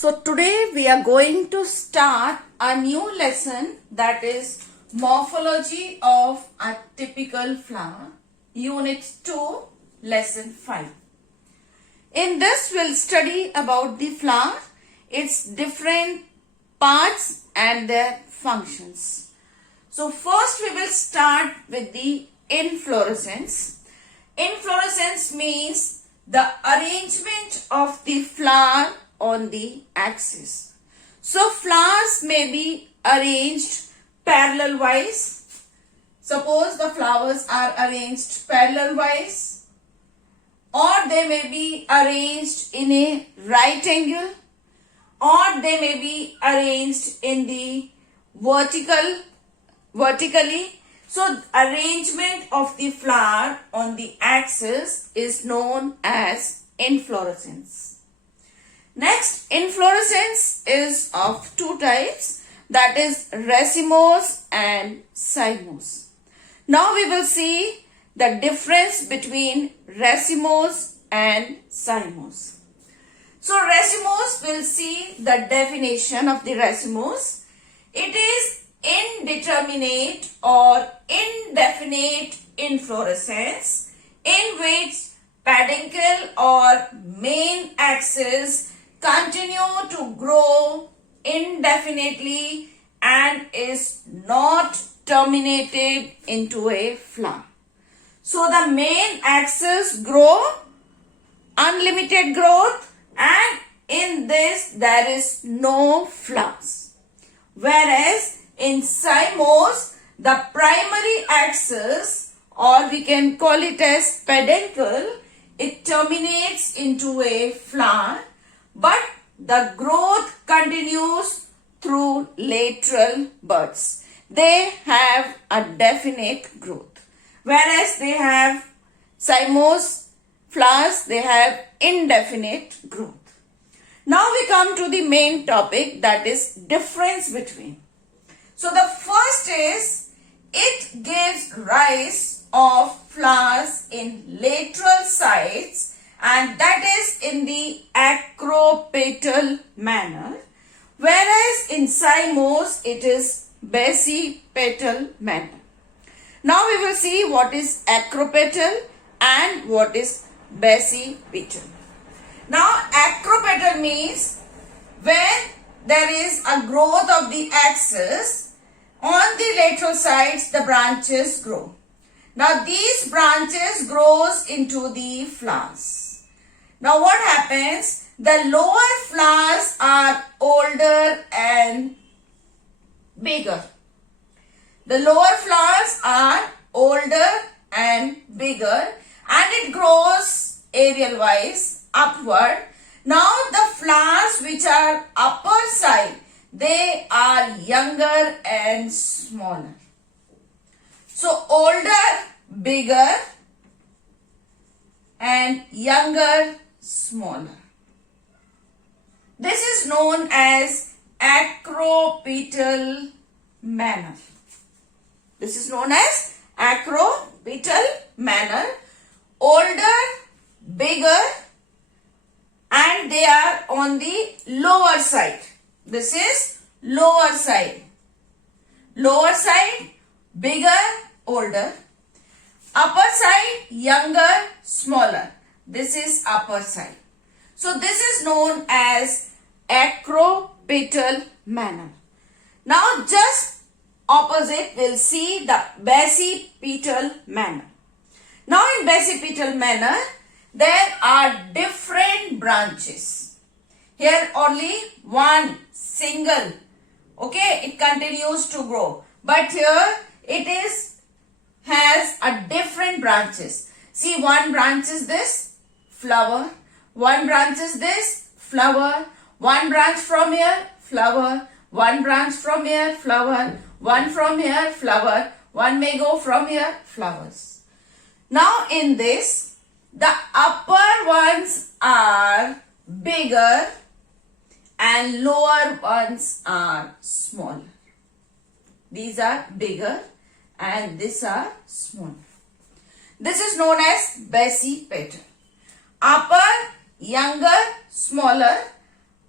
So today we are going to start a new lesson, that is Morphology of a Typical Flower, Unit 2, Lesson 5. In this we'll study about the flower, its different parts and their functions. So first we will start with the inflorescence. Inflorescence means the arrangement of the flower on the axis. So flowers may be arranged parallel wise. Suppose the flowers are arranged parallel wise, or they may be arranged in a right angle, or they may be arranged in the vertically. So arrangement of the flower on the axis is known as inflorescence. Next, inflorescence is of two types, that is racemose and cymose. Now we will see the difference between racemose and cymose. So racemose, will see the definition of the racemose. It is indeterminate or indefinite inflorescence in which peduncle or main axis continue to grow indefinitely and is not terminated into a flower. So the main axis grow, unlimited growth, and in this there is no flowers. Whereas in cymose, the primary axis, or we can call it as peduncle, it terminates into a flower, but the growth continues through lateral buds. They have a definite growth. Whereas they have cymose flowers, they have indefinite growth. Now we come to the main topic, that is difference between. So the first is, it gives rise of flowers in lateral sides, and that is in the acropetal manner, whereas in cymose it is basipetal manner. Now we will see what is acropetal and what is basipetal. Now acropetal means when there is a growth of the axis, on the lateral sides the branches grow. Now these branches grows into the flowers. Now what happens? The lower flowers are older and bigger. The lower flowers are older and bigger, and it grows aerial wise upward. Now the flowers which are upper side, they are younger and smaller. So older, bigger, and younger, smaller. This is known as acropetal manner. This is known as acropetal manner. Older, bigger, and they are on the lower side. This is lower side. Lower side, bigger, older. Upper side, younger, smaller. This is upper side. So this is known as acropetal manner. Now just opposite, we'll see the basipetal manner. Now in basipetal manner, there are different branches. Here only one single. Okay, it continues to grow. But here it has a different branches. See, one branch is this, flower. One branch is this, flower. One branch from here, flower. One branch from here, flower. One from here, flower. One may go from here, flowers. Now in this, the upper ones are bigger and lower ones are smaller. These are bigger and these are smaller. This is known as basipetal. Upper, younger, smaller.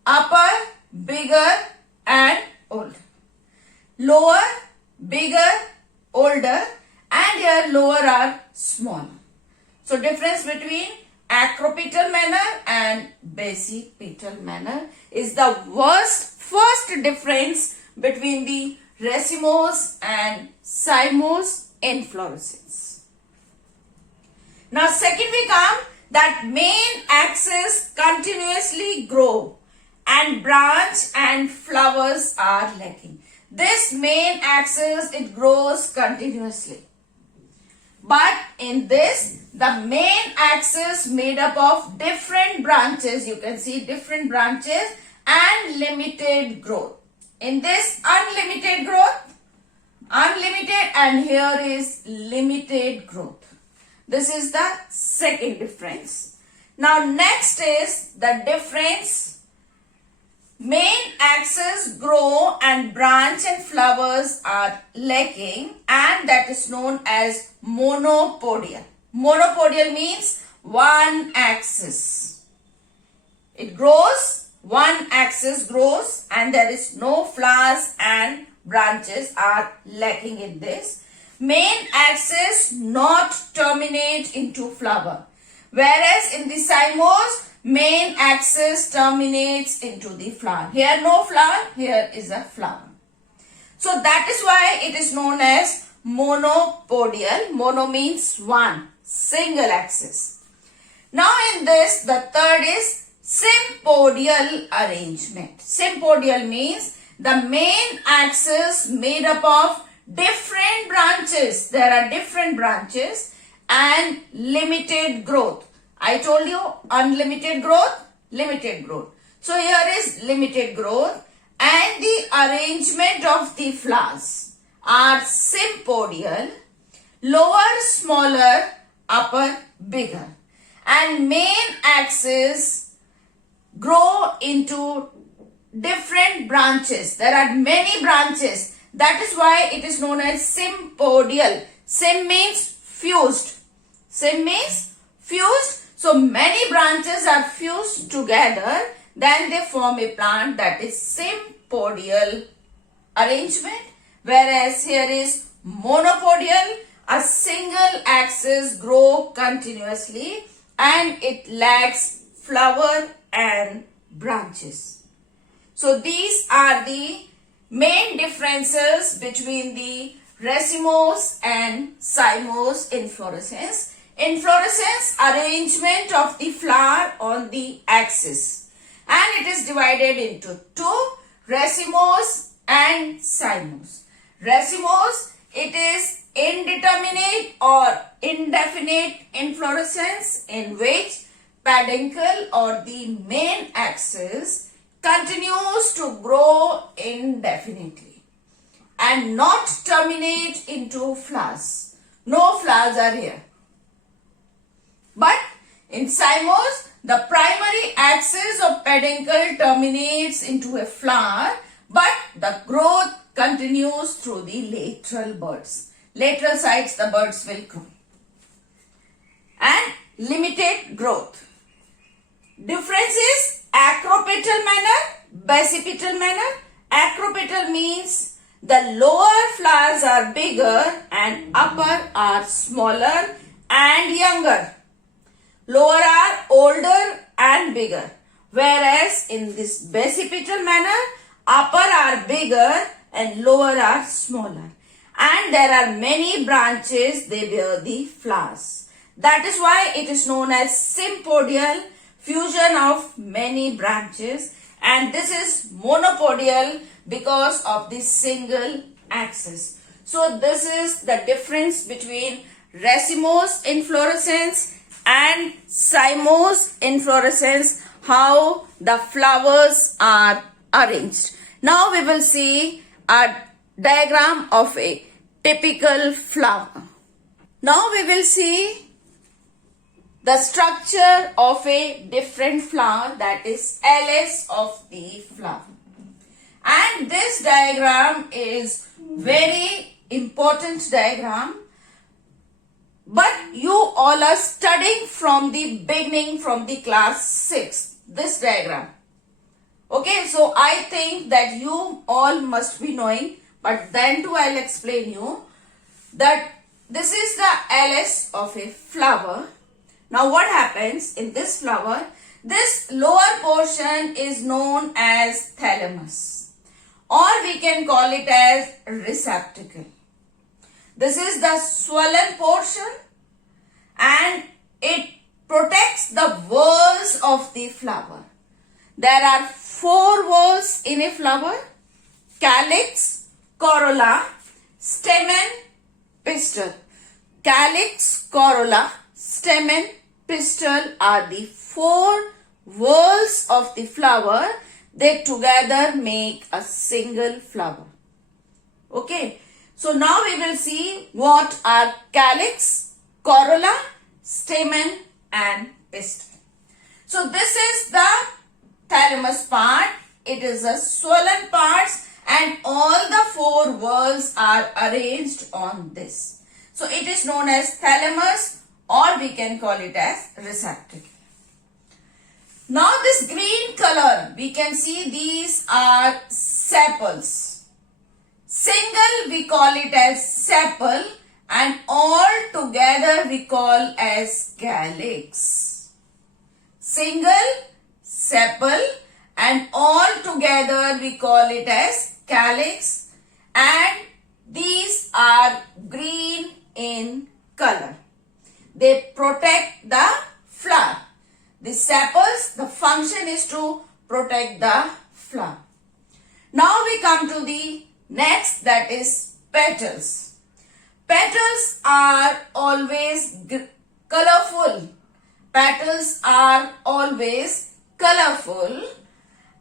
Upper, bigger and older. Lower, bigger, older, and here lower are smaller. So difference between acropetal manner and basipetal manner is the first difference between the racemose and cymose inflorescence. Now second we come that main axis continuously grow and branch and flowers are lacking. This main axis, it grows continuously. But in this, the main axis made up of different branches. You can see different branches and limited growth. In this, unlimited growth, unlimited, and here is limited growth. This is the second difference. Now next is the difference. Main axis grow and branch and flowers are lacking, and that is known as monopodial. Monopodial means one axis. It grows, one axis grows, and there is no flowers and branches are lacking in this. Main axis not terminate into flower. Whereas in the cymose, main axis terminates into the flower. Here no flower, here is a flower. So that is why it is known as monopodial. Mono means one, single axis. Now in this, the third is sympodial arrangement. Sympodial means the main axis made up of different branches. There are different branches and limited growth. I told you unlimited growth, limited growth. So here is limited growth, and the arrangement of the flowers are sympodial, lower smaller, upper bigger, and main axis grow into different branches. There are many branches. That is why it is known as sympodial. Sym means fused. Sym means fused. So many branches are fused together, then they form a plant, that is sympodial arrangement. Whereas here is monopodial, a single axis grow continuously and it lacks flower and branches. So these are the main differences between the racemose and cymose inflorescence. Inflorescence, arrangement of the flower on the axis, and it is divided into two, racemose and cymose. Racemose, it is indeterminate or indefinite inflorescence in which peduncle or the main axis continues to grow indefinitely and not terminate into flowers. No flowers are here. But in cymose, the primary axis of peduncle terminates into a flower, but the growth continues through the lateral buds. Lateral sides the buds will grow. And limited growth. Difference is acropetal manner, basipetal manner. Acropetal means the lower flowers are bigger and upper are smaller and younger. Lower are older and bigger. Whereas in this basipetal manner, upper are bigger and lower are smaller. And there are many branches, they bear the flowers. That is why it is known as sympodial, fusion of many branches. And this is monopodial because of the single axis. So this is the difference between racemose inflorescence and cymose inflorescence, how the flowers are arranged. Now we will see a diagram of a typical flower. Now we will see the structure of a different flower, that is LS of the flower. And this diagram is very important diagram. But you all are studying from the beginning, from the class 6, this diagram. Okay, so I think that you all must be knowing, but then too I'll explain you that this is the LS of a flower. Now what happens in this flower? This lower portion is known as thalamus, or we can call it as receptacle. This is the swollen portion and it protects the whorls of the flower. There are 4 whorls in a flower: calyx, corolla, stamen, pistil. Calyx, corolla, stamen, pistil are the 4 whorls of the flower. They together make a single flower. Okay. So now we will see what are calyx, corolla, stamen and pistil. So this is the thalamus part. It is a swollen parts and all the 4 whorls are arranged on this. So it is known as thalamus, or we can call it as receptacle. Now this green color, we can see these are sepals. Single we call it as sepal and all together we call as calyx. Single, sepal and all together we call it as calyx, and these are green in color. They protect the flower. The sepals, the function is to protect the flower. Now we come to the next, that is petals. Petals are always colorful. Petals are always colorful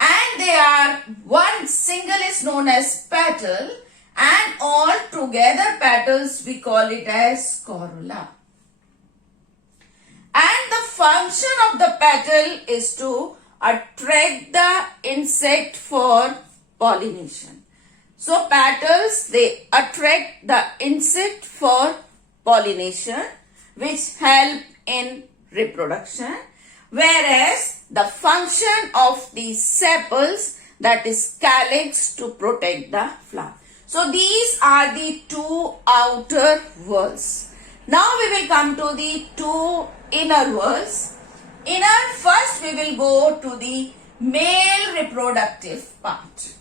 and they are, one single is known as petal and all together petals we call it as corolla. And the function of the petal is to attract the insect for pollination. So petals, they attract the insect for pollination, which help in reproduction, whereas the function of the sepals, that is calyx, to protect the flower. So these are the 2 outer whorls. Now we will come to the 2 inner whorls. Inner, first we will go to the male reproductive part.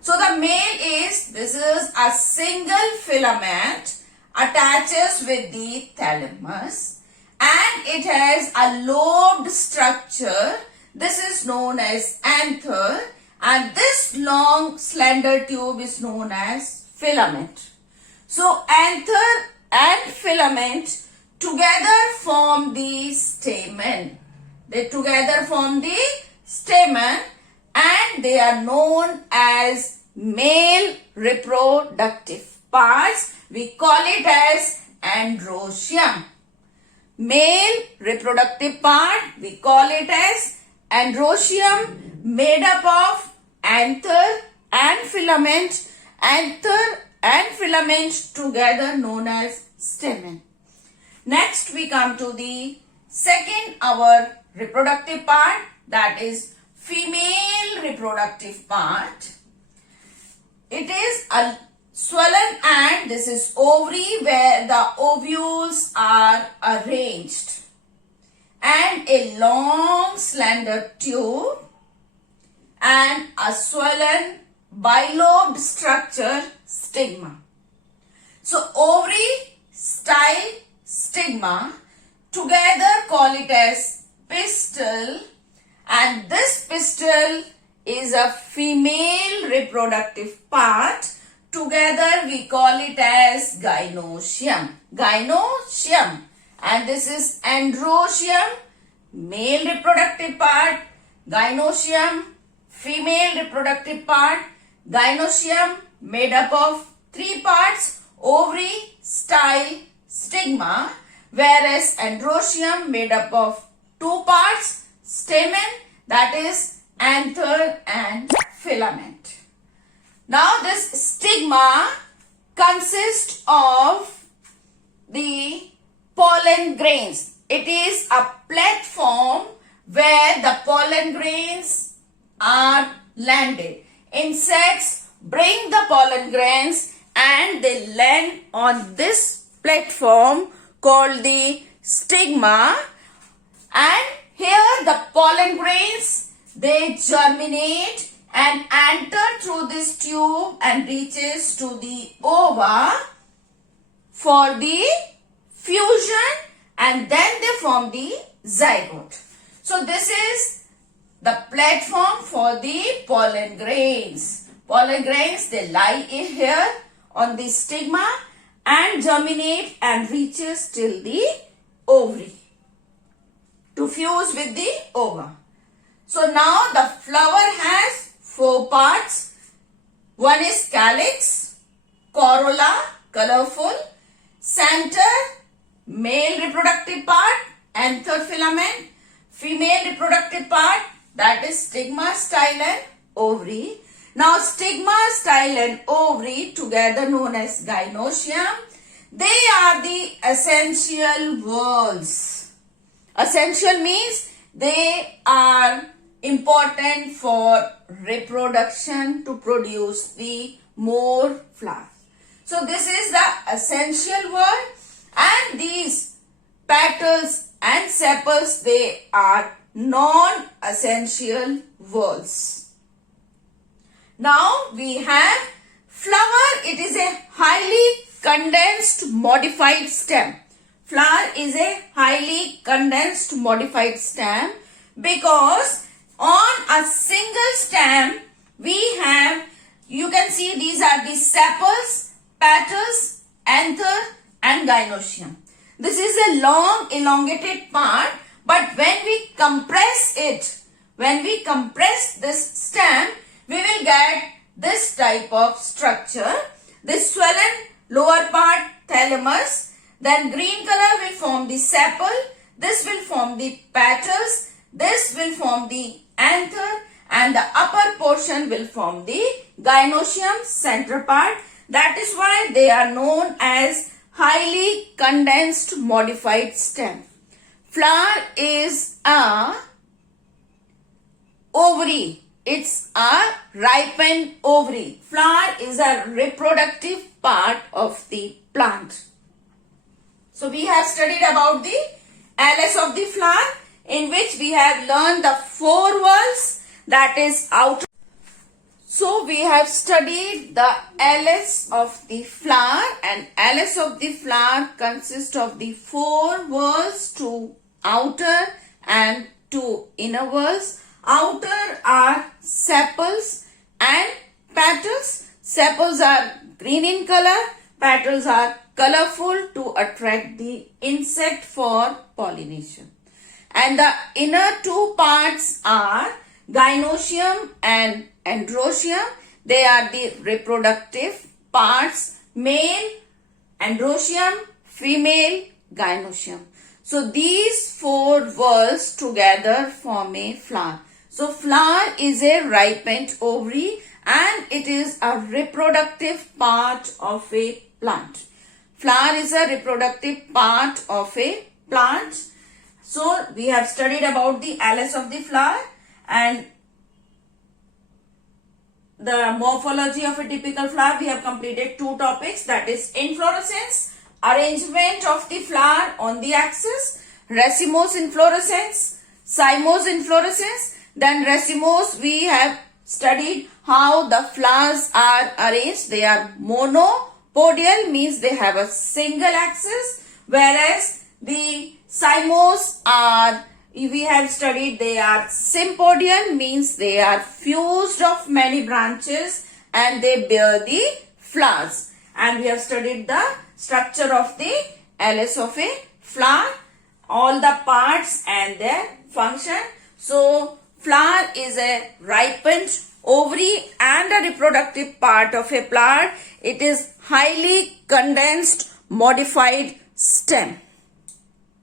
So the male is, this is a single filament attaches with the thalamus and it has a lobed structure. This is known as anther and this long slender tube is known as filament. So anther and filament together form the stamen. They together form the stamen and they are known as male reproductive parts. We call it as androecium. Male reproductive part, we call it as androecium, made up of anther and filament. Anther and filament together known as stamen. Next we come to the second, our reproductive part, that is female reproductive part. It is a swollen and this is ovary where the ovules are arranged and a long slender tube and a swollen bilobed structure, stigma. So ovary, style, stigma together call it as pistil, and this pistil is a female reproductive part. Together we call it as gynoecium. Gynoecium. And this is androecium, male reproductive part. Gynoecium, female reproductive part. Gynoecium made up of 3 parts: ovary, style, stigma. Whereas androecium made up of 2 parts: stamen, that is anther and filament. Now this stigma consists of the pollen grains. It is a platform where the pollen grains are landed. Insects bring the pollen grains and they land on this platform called the stigma, and here the pollen grains, they germinate and enter through this tube and reaches to the ova for the fusion, and then they form the zygote. So this is the platform for the pollen grains. Pollen grains, they lie here on the stigma and germinate and reaches till the ovary to fuse with the ova. So now the flower has 4 parts. One is calyx, corolla, colorful, center, male reproductive part, anther filament, female reproductive part, that is stigma, style and ovary. Now stigma, style and ovary, together known as gynoecium, they are the essential whorls. Essential means they are important for reproduction to produce the more flowers. So this is the essential whorl, and these petals and sepals, they are non-essential whorls. Now we have flower. It is a highly condensed modified stem. Flower is a highly condensed modified stem because on a single stem we have, you can see these are the sepals, petals, anther and gynoecium. This is a long elongated part, but when we compress it, when we compress this stem, we will get this type of structure. This swollen lower part, thalamus, then green color will form the sepal, this will form the petals, this will form the anther, and the upper portion will form the gynoecium center part. That is why they are known as highly condensed modified stem. Flower is a ovary. It's a ripened ovary. Flower is a reproductive part of the plant. So we have studied about the LS of the flower, in which we have learned the 4 whorls, that is outer. So we have studied the LS of the flower, and LS of the flower consists of the 4 whorls, 2 outer and 2 inner whorls. Outer are sepals and petals. Sepals are green in color, petals are colorful to attract the insect for pollination. And the inner 2 parts are gynoecium and androecium. They are the reproductive parts, male androecium, female gynoecium. So these 4 whorls together form a flower. So flower is a ripened ovary and it is a reproductive part of a plant. Flower is a reproductive part of a plant. So we have studied about the LS of the flower and the morphology of a typical flower. We have completed 2 topics, that is inflorescence, arrangement of the flower on the axis, racemose inflorescence, cymose inflorescence. Then racemose, we have studied how the flowers are arranged. They are monopodial, means they have a single axis, whereas the cymose are, we have studied, they are sympodial, means they are fused of many branches and they bear the flowers. And we have studied the structure of the LS of a flower, all the parts and their function. So flower is a ripened ovary and a reproductive part of a plant. It is highly condensed modified stem.